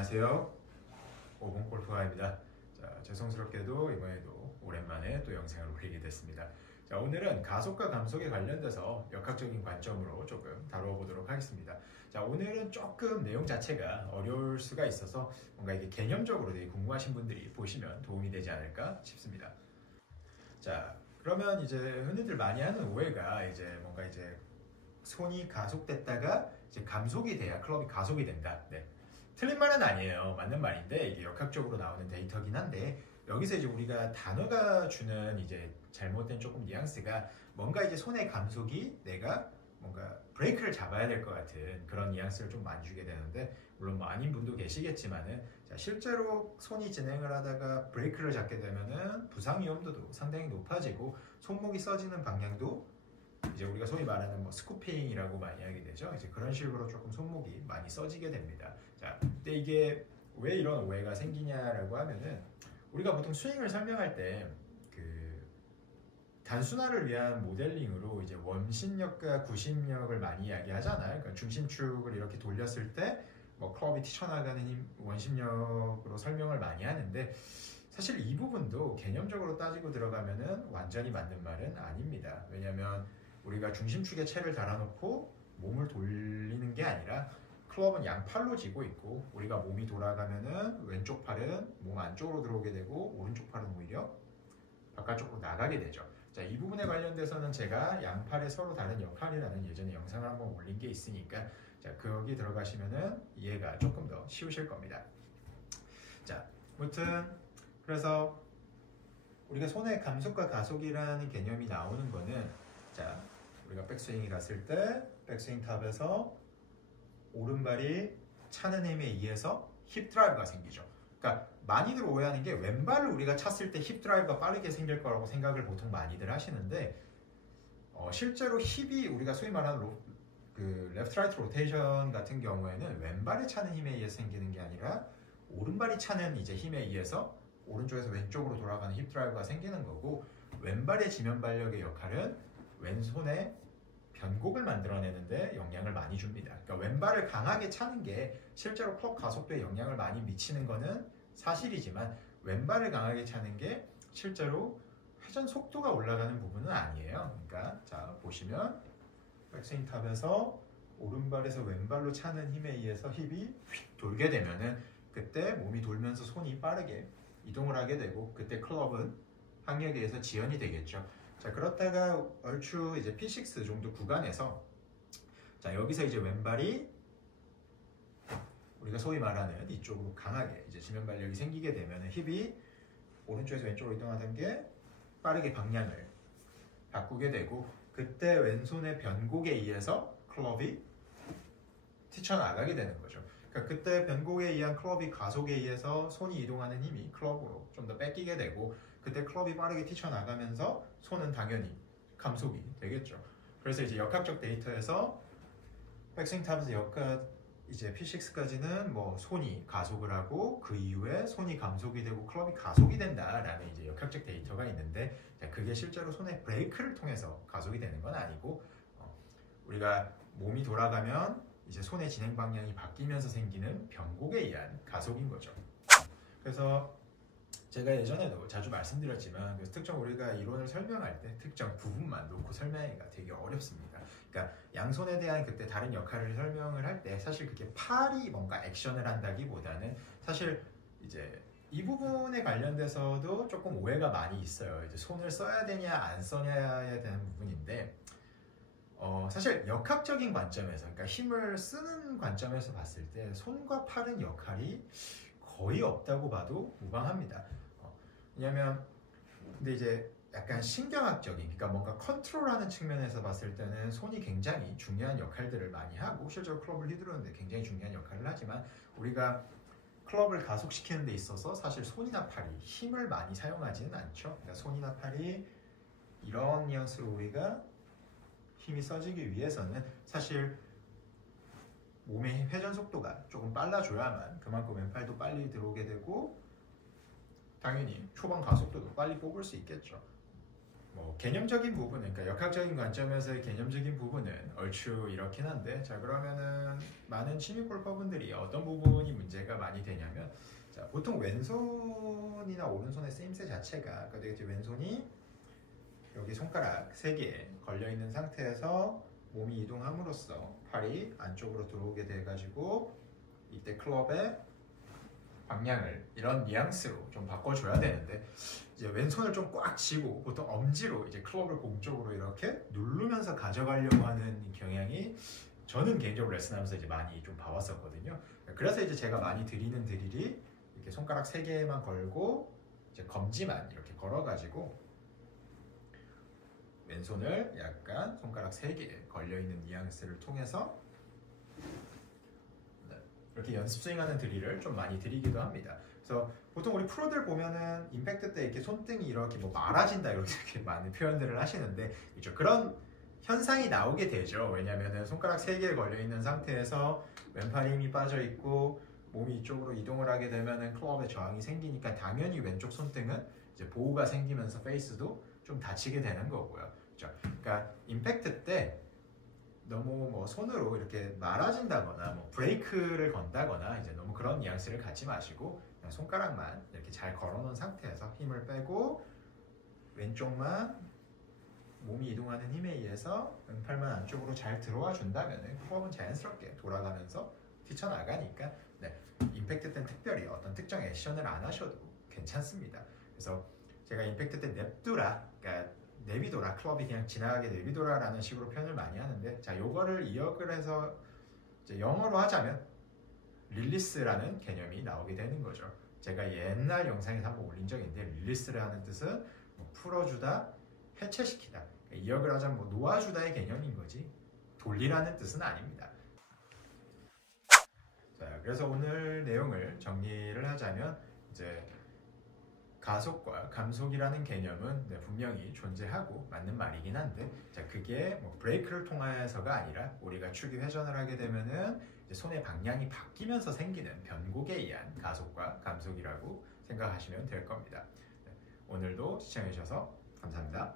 안녕하세요. 5분 골프화입니다. 자, 죄송스럽게도 이번에도 오랜만에 또 영상을 올리게 됐습니다. 자, 오늘은 가속과 감속에 관련돼서 역학적인 관점으로 조금 다뤄보도록 하겠습니다. 자, 오늘은 조금 내용 자체가 어려울 수가 있어서 뭔가 이게 개념적으로 되게 궁금하신 분들이 보시면 도움이 되지 않을까 싶습니다. 자, 그러면 이제 흔히들 많이 하는 오해가 이제 뭔가 이제 손이 가속됐다가 이제 감속이 돼야 클럽이 가속이 된다. 네. 틀린 말은 아니에요. 맞는 말인데 이게 역학적으로 나오는 데이터긴 한데 여기서 이제 우리가 단어가 주는 이제 잘못된 조금 뉘앙스가 뭔가 이제 손의 감속이 내가 뭔가 브레이크를 잡아야 될 것 같은 그런 뉘앙스를 좀 많이 주게 되는데 물론 뭐 아닌 분도 계시겠지만은 자, 실제로 손이 진행을 하다가 브레이크를 잡게 되면은 부상 위험도도 상당히 높아지고 손목이 써지는 방향도 이제 우리가 소위 말하는 뭐 스쿠핑이라고 많이 하게 되죠. 이제 그런 식으로 조금 손목이 많이 써지게 됩니다. 자, 근데 이게 왜 이런 오해가 생기냐라고 하면은 우리가 보통 스윙을 설명할 때 그 단순화를 위한 모델링으로 이제 원심력과 구심력을 많이 이야기하잖아요. 그러니까 중심축을 이렇게 돌렸을 때 뭐 클럽이 튀쳐나가는 힘, 원심력으로 설명을 많이 하는데 사실 이 부분도 개념적으로 따지고 들어가면은 완전히 맞는 말은 아닙니다. 왜냐하면 우리가 중심축에 채를 달아놓고 몸을 돌리는 게 아니라 클럽은 양팔로 쥐고 있고 우리가 몸이 돌아가면은 왼쪽 팔은 몸 안쪽으로 들어오게 되고 오른쪽 팔은 오히려 바깥쪽으로 나가게 되죠. 자, 이 부분에 관련돼서는 제가 양팔의 서로 다른 역할이라는 예전에 영상을 한번 올린 게 있으니까 자, 거기 들어가시면은 이해가 조금 더 쉬우실 겁니다. 자, 아무튼 그래서 우리가 손의 감속과 가속이라는 개념이 나오는 거는 자, 우리가 백스윙이 갔을 때 백스윙 탑에서 오른발이 차는 힘에 의해서 힙 드라이브가 생기죠. 그러니까 많이들 오해하는 게 왼발을 우리가 찼을 때 힙 드라이브가 빠르게 생길 거라고 생각을 보통 많이들 하시는데 실제로 힙이 우리가 소위 말하는 그 레프트 라이트 로테이션 같은 경우에는 왼발이 차는 힘에 의해서 생기는 게 아니라 오른발이 차는 이제 힘에 의해서 오른쪽에서 왼쪽으로 돌아가는 힙 드라이브가 생기는 거고 왼발의 지면 발력의 역할은 왼손의 변곡을 만들어내는데 영향을 많이 줍니다. 그러니까 왼발을 강하게 차는 게 실제로 클럽 가속도에 영향을 많이 미치는 거는 사실이지만 왼발을 강하게 차는 게 실제로 회전 속도가 올라가는 부분은 아니에요. 그러니까 자 보시면 백스윙 탑에서 오른발에서 왼발로 차는 힘에 의해서 힙이 휙 돌게 되면은 그때 몸이 돌면서 손이 빠르게 이동을 하게 되고 그때 클럽은 항력에 의해서 지연이 되겠죠. 자, 그렇다가 얼추 이제 P6 정도 구간에서 자, 여기서 이제 왼발이 우리가 소위 말하는 이쪽으로 강하게 이제 지면 발력이 생기게 되면 힙이 오른쪽에서 왼쪽으로 이동하던 게 빠르게 방향을 바꾸게 되고 그때 왼손의 변곡에 의해서 클럽이 튀쳐나가게 되는 거죠. 그러니까 그때 변곡에 의한 클럽이 가속에 의해서 손이 이동하는 힘이 클럽으로 좀 더 뺏기게 되고 그때 클럽이 빠르게 튀쳐나가면서 손은 당연히 감속이 되겠죠. 그래서 이제 역학적 데이터에서 백스윙 탑에서 이제 P6까지는 뭐 손이 가속을 하고 그 이후에 손이 감속이 되고 클럽이 가속이 된다라는 이제 역학적 데이터가 있는데 그게 실제로 손의 브레이크를 통해서 가속이 되는 건 아니고 우리가 몸이 돌아가면 이제 손의 진행 방향이 바뀌면서 생기는 변곡에 의한 가속인 거죠. 그래서 제가 예전에도 자주 말씀드렸지만 특정 우리가 이론을 설명할 때 특정 부분만 놓고 설명하기가 되게 어렵습니다. 그러니까 양손에 대한 그때 다른 역할을 설명을 할 때 사실 그게 팔이 뭔가 액션을 한다기보다는 사실 이제 이 부분에 관련돼서도 조금 오해가 많이 있어요. 이제 손을 써야 되냐 안 써야 되는 부분인데 사실 역학적인 관점에서 그러니까 힘을 쓰는 관점에서 봤을 때 손과 팔은 역할이 거의 없다고 봐도 무방합니다. 왜냐면 근데 이제 약간 신경학적인 그러니까 뭔가 컨트롤하는 측면에서 봤을 때는 손이 굉장히 중요한 역할들을 많이 하고 실제로 클럽을 휘두르는데 굉장히 중요한 역할을 하지만 우리가 클럽을 가속시키는 데 있어서 사실 손이나 팔이 힘을 많이 사용하지는 않죠. 그러니까 손이나 팔이 이런 뉘앙스로 우리가 힘이 써지기 위해서는 사실 몸의 회전 속도가 조금 빨라져야만 그만큼 왼팔도 빨리 들어오게 되고 당연히 초반 가속도도 빨리 뽑을 수 있겠죠. 뭐 개념적인 부분, 그러니까 역학적인 관점에서의 개념적인 부분은 얼추 이렇긴 한데, 자 그러면은 많은 취미 골퍼분들이 어떤 부분이 문제가 많이 되냐면, 자 보통 왼손이나 오른손의 쓰임새 자체가, 그러니까 이제 왼손이 여기 손가락 3개에 걸려 있는 상태에서 몸이 이동함으로써 팔이 안쪽으로 들어오게 돼가지고 이때 클럽의 방향을 이런 뉘앙스로 좀 바꿔줘야 되는데, 이제 왼손을 좀 꽉 쥐고 보통 엄지로 이제 클럽을 공 쪽으로 이렇게 누르면서 가져가려고 하는 경향이 저는 개인적으로 레슨하면서 이제 많이 좀 봐왔었거든요. 그래서 이제 제가 많이 드리는 드릴이 이렇게 손가락 3개만 걸고 이제 검지만 이렇게 걸어가지고 왼손을 약간 손가락 3개에 걸려있는 뉘앙스를 통해서 이렇게 연습 스윙하는 드릴을 좀 많이 드리기도 합니다. 그래서 보통 우리 프로들 보면은 임팩트 때 이렇게 손등이 이렇게 뭐 말아진다 이렇게 많은 표현들을 하시는데, 그렇죠? 그런 현상이 나오게 되죠. 왜냐하면 손가락 3개 걸려있는 상태에서 왼팔 힘이 빠져있고 몸이 이쪽으로 이동을 하게 되면은 클럽에 저항이 생기니까 당연히 왼쪽 손등은 이제 보호가 생기면서 페이스도 좀 다치게 되는 거고요. 그렇죠? 그러니까 임팩트 때 너무 뭐 손으로 이렇게 말아진다거나 뭐 브레이크를 건다거나 이제 너무 그런 뉘앙스를 갖지 마시고, 그냥 손가락만 이렇게 잘 걸어놓은 상태에서 힘을 빼고 왼쪽만 몸이 이동하는 힘에 의해서 왼팔만 안쪽으로 잘 들어와 준다면 클럽은 자연스럽게 돌아가면서 뛰쳐나가니까, 네, 임팩트 때는 특별히 어떤 특정 액션을 안 하셔도 괜찮습니다. 그래서 제가 임팩트 때 냅두라, 그러니까 내비둬라, 클럽이 그냥 지나가게 내비둬라 라는 식으로 표현을 많이 하는데, 자 요거를 이역을 해서 이제 영어로 하자면 릴리스라는 개념이 나오게 되는 거죠. 제가 옛날 영상에서 한번 올린 적이 있는데, 릴리스라는 뜻은 뭐 풀어주다, 해체시키다, 그러니까 이역을 하자면 뭐 놓아주다의 개념인 거지 돌리라는 뜻은 아닙니다. 자, 그래서 오늘 내용을 정리를 하자면, 이제 가속과 감속이라는 개념은 분명히 존재하고 맞는 말이긴 한데, 자 그게 뭐 브레이크를 통해서가 아니라 우리가 축이 회전을 하게 되면은 이제 손의 방향이 바뀌면서 생기는 변곡에 의한 가속과 감속이라고 생각하시면 될 겁니다. 오늘도 시청해 주셔서 감사합니다.